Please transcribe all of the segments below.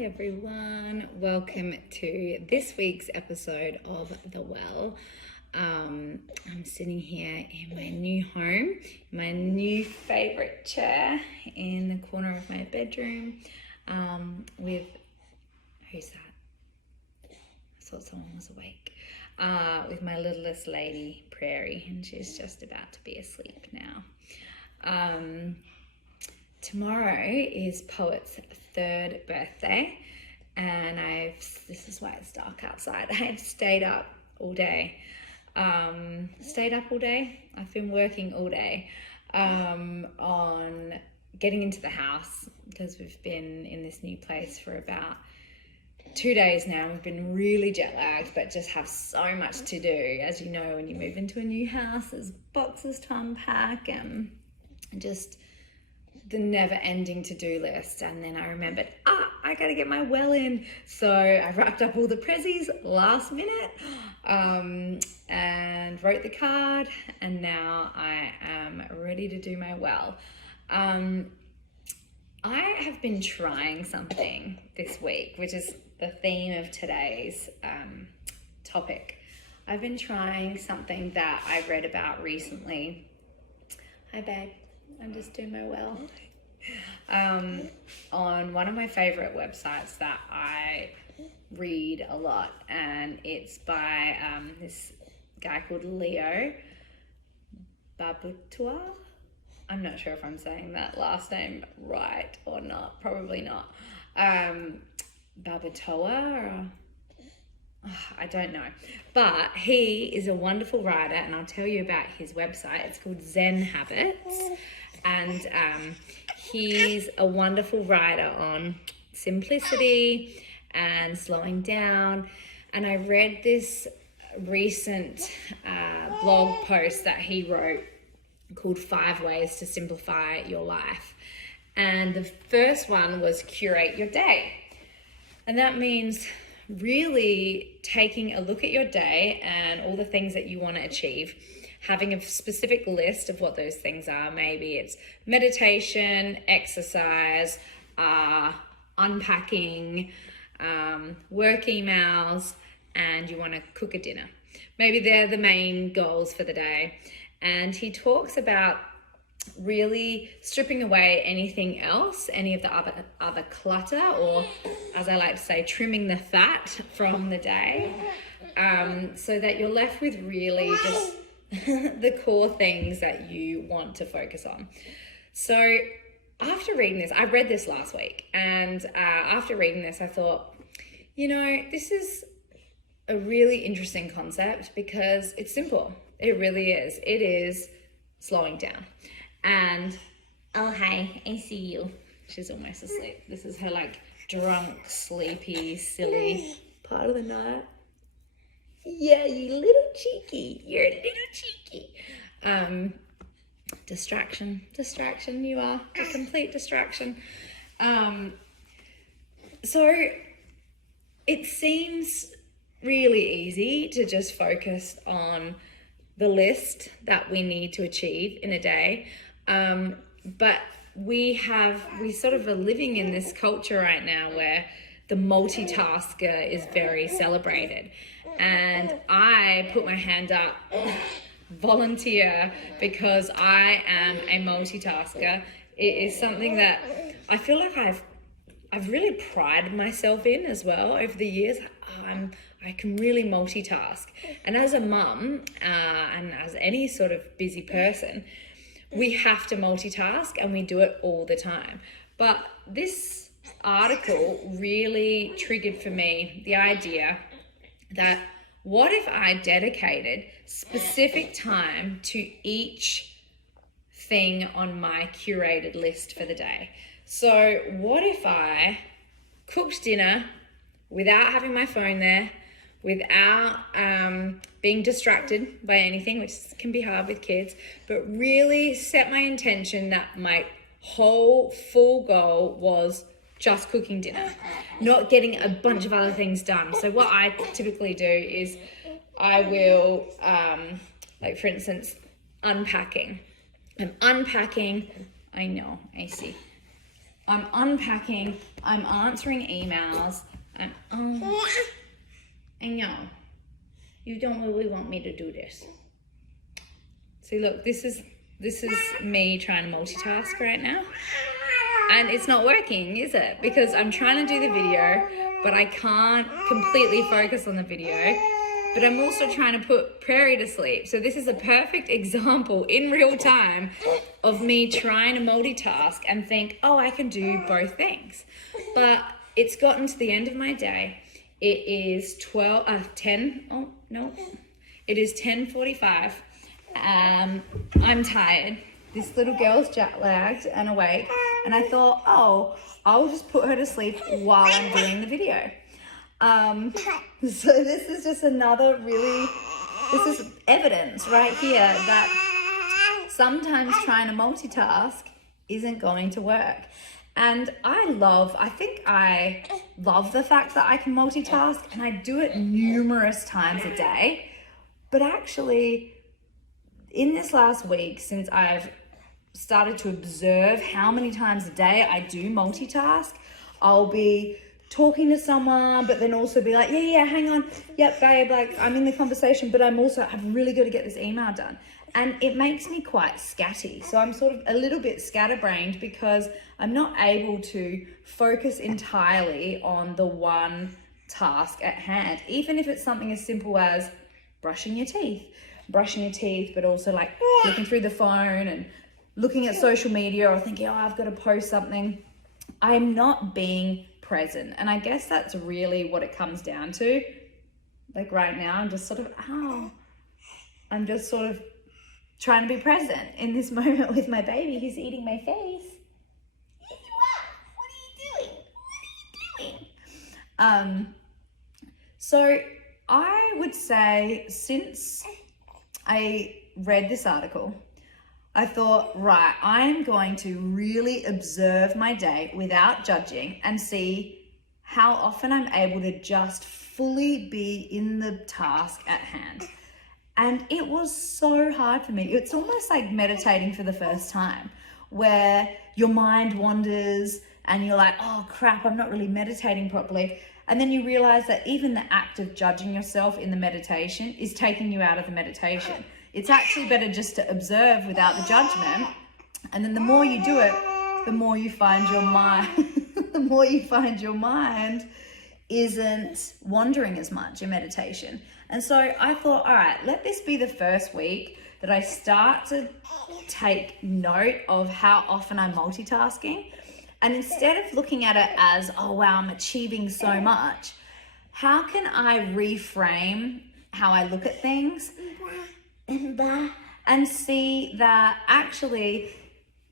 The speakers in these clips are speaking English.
Hi everyone, welcome to this week's episode of The Well. I'm sitting here in my new home, my new favourite chair in the corner of my bedroom with, who's that? I thought someone was awake. With my littlest lady, Prairie, and she's just about to be asleep now. Tomorrow is Poet's 3rd birthday, and this is why it's dark outside. I've stayed up all day. I've been working all day on getting into the house because we've been in this new place for about 2 days now. We've been really jet lagged, but just have so much to do. As you know, when you move into a new house, there's boxes to unpack and just the never-ending to-do list. And then I remembered, I gotta get my well in. So I wrapped up all the prezzies last minute and wrote the card, and now I am ready to do my well. I have been trying something this week, which is the theme of today's topic. I've been trying something that I read about recently. Hi babe, I'm just doing my well. On one of my favorite websites that I read a lot, and it's by this guy called Leo Babauta. I'm not sure if I'm saying that last name right or not, probably not. Babatoa, or I don't know, but he is a wonderful writer, and I'll tell you about his website. It's called Zen Habits, and he's a wonderful writer on simplicity and slowing down. And I read this recent blog post that he wrote called 5 Ways to Simplify Your Life, and the first one was curate your day. And that means really taking a look at your day and all the things that you want to achieve, having a specific list of what those things are. Maybe it's meditation, exercise, unpacking, work emails, and you want to cook a dinner. Maybe they're the main goals for the day. And he talks about really stripping away anything else, any of the other clutter, or as I like to say, trimming the fat from the day, so that you're left with really just the core things that you want to focus on. So after reading this, I read this last week, and after reading this, I thought, this is a really interesting concept because it's simple. It really is. It is slowing down. And, oh, hey, I see you. She's almost asleep. This is her drunk, sleepy, silly part of the night. Yeah, you little cheeky. You're a little cheeky. Distraction. You are a complete distraction. So it seems really easy to just focus on the list that we need to achieve in a day. But we sort of are living in this culture right now where the multitasker is very celebrated. And I put my hand up, volunteer, because I am a multitasker. It is something that I feel like I've really prided myself in as well over the years. I can really multitask. And as a mum, and as any sort of busy person, we have to multitask, and we do it all the time. But this article really triggered for me the idea that what if I dedicated specific time to each thing on my curated list for the day? So what if I cooked dinner without having my phone there, without being distracted by anything, which can be hard with kids, but really set my intention that my whole full goal was just cooking dinner, not getting a bunch of other things done. So what I typically do is I will, for instance, unpacking. I'm unpacking, I know, I see. I'm unpacking, I'm answering emails, and no, you don't really want me to do this. See, look, this is me trying to multitask right now. And it's not working, is it? Because I'm trying to do the video, but I can't completely focus on the video. But I'm also trying to put Prairie to sleep. So this is a perfect example in real time of me trying to multitask and think, oh, I can do both things. But it's gotten to the end of my day. It is 10:45. I'm tired. This little girl's jet lagged and awake. And I thought, oh, I'll just put her to sleep while I'm doing the video. So this is just this is evidence right here that sometimes trying to multitask isn't going to work. And I love the fact that I can multitask, and I do it numerous times a day. But actually, in this last week, since I've started to observe how many times a day I do multitask, I'll be talking to someone, but then also be like, yeah, hang on. Yep, babe, like I'm in the conversation, but I'm really got to get this email done. And it makes me quite scatty. So I'm sort of a little bit scatterbrained because I'm not able to focus entirely on the one task at hand, even if it's something as simple as brushing your teeth, but also like looking through the phone and looking at social media or thinking, oh, I've got to post something. I'm not being present. And I guess that's really what it comes down to. Like right now, I'm just sort of trying to be present in this moment with my baby who's eating my face. What are you doing? So I would say, since I read this article, I thought, right, I'm going to really observe my day without judging and see how often I'm able to just fully be in the task at hand. And it was so hard for me. It's almost like meditating for the first time, where your mind wanders and you're like, oh crap, I'm not really meditating properly. And then you realize that even the act of judging yourself in the meditation is taking you out of the meditation. It's actually better just to observe without the judgment. And then the more you do it, the more you find your mind, isn't wandering as much in meditation. And so I thought, all right, let this be the first week that I start to take note of how often I'm multitasking. And instead of looking at it as, oh wow, I'm achieving so much, how can I reframe how I look at things and see that actually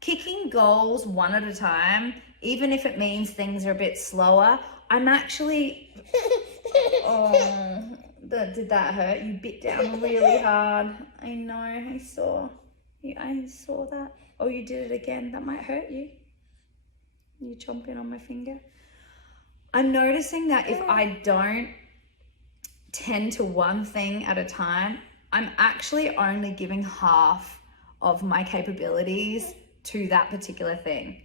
kicking goals one at a time, even if it means things are a bit slower, I'm actually, did that hurt? You bit down really hard. I know, I saw that. Oh, you did it again. That might hurt you. You chomping on my finger. I'm noticing that if I don't tend to one thing at a time, I'm actually only giving half of my capabilities to that particular thing,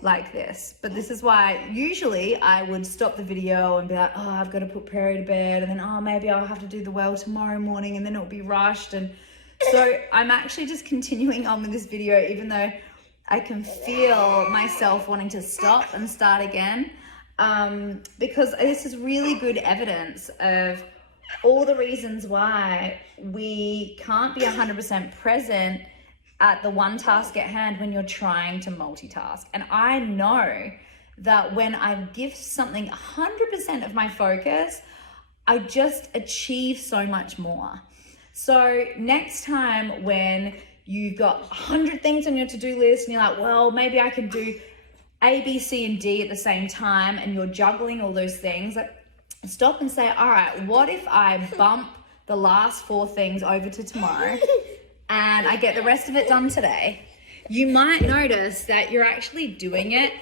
like this. But this is why usually I would stop the video and be like, oh, I've got to put Prairie to bed, and then, oh, maybe I'll have to do the well tomorrow morning, and then it'll be rushed. And so I'm actually just continuing on with this video, even though I can feel myself wanting to stop and start again, because this is really good evidence of all the reasons why we can't be 100% present at the one task at hand when you're trying to multitask. And I know that when I give something 100% of my focus, I just achieve so much more. So next time when you've got 100 things on your to-do list and you're like, well, maybe I can do A, B, C, and D at the same time, and you're juggling all those things, like, stop and say, all right, what if I bump the last 4 things over to tomorrow and I get the rest of it done today? You might notice that you're actually doing it.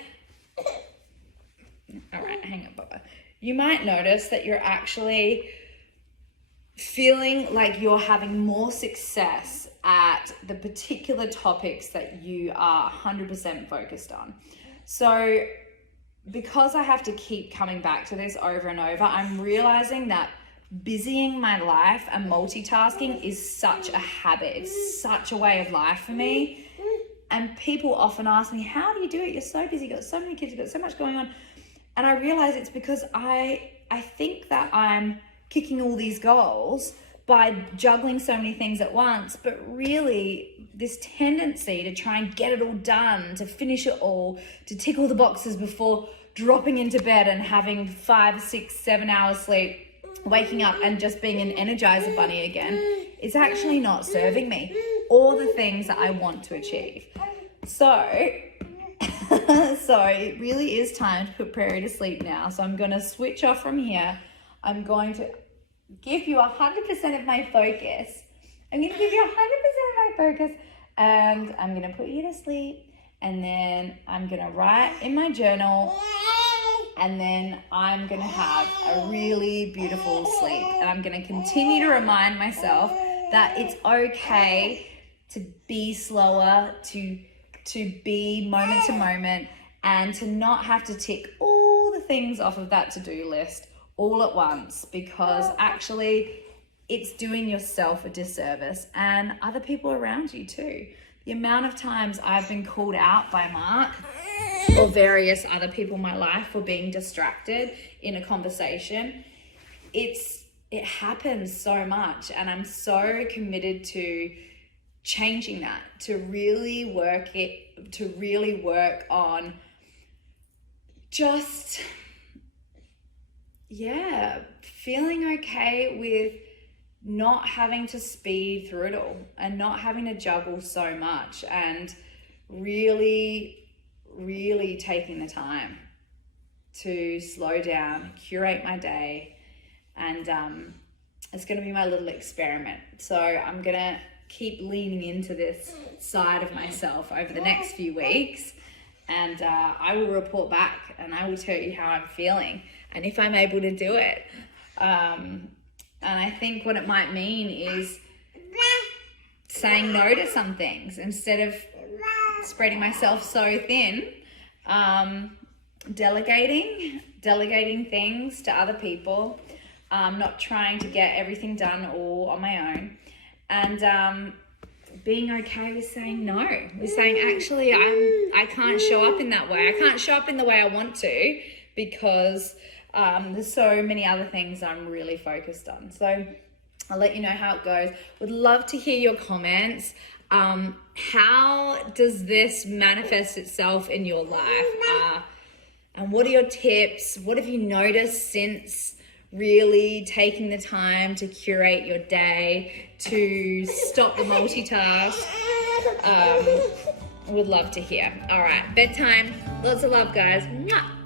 All right, hang on, Bubba. You might notice that you're actually feeling like you're having more success at the particular topics that you are 100% focused on. So because I have to keep coming back to this over and over, I'm realizing that busying my life and multitasking is such a habit. It's such a way of life for me. And people often ask me, how do you do it? You're so busy, you've got so many kids, you've got so much going on. And I realize it's because I think that I'm kicking all these goals by juggling so many things at once, but really this tendency to try and get it all done, to finish it all, to tick all the boxes before dropping into bed and having 5, 6, 7 hours sleep, waking up and just being an Energizer bunny again, is actually not serving me or the things that I want to achieve. So it really is time to put Prairie to sleep now. So I'm going to switch off from here. I'm going to give you 100% of my focus. I'm going to give you 100% of my focus, and I'm going to put you to sleep, and then I'm going to write in my journal, and then I'm going to have a really beautiful sleep. And I'm going to continue to remind myself that it's okay to be slower, to be moment to moment, and to not have to tick all the things off of that to-do list all at once, because actually it's doing yourself a disservice and other people around you too. The amount of times I've been called out by Mark or various other people in my life for being distracted in a conversation, it happens so much, and I'm so committed to changing that, to really work on just feeling okay with not having to speed through it all and not having to juggle so much, and really taking the time to slow down, curate my day. And it's going to be my little experiment. So I'm going to keep leaning into this side of myself over the next few weeks, and I will report back and I will tell you how I'm feeling and if I'm able to do it. And I think what it might mean is saying no to some things instead of spreading myself so thin. Delegating things to other people, not trying to get everything done all on my own, and being okay with saying no, with saying actually I can't show up in that way. I can't show up in the way I want to because there's so many other things I'm really focused on. So I'll let you know how it goes. Would love to hear your comments. How does this manifest itself in your life? And what are your tips? What have you noticed since really taking the time to curate your day, to stop the multitask? Would love to hear. All right, bedtime. Lots of love, guys. Mwah.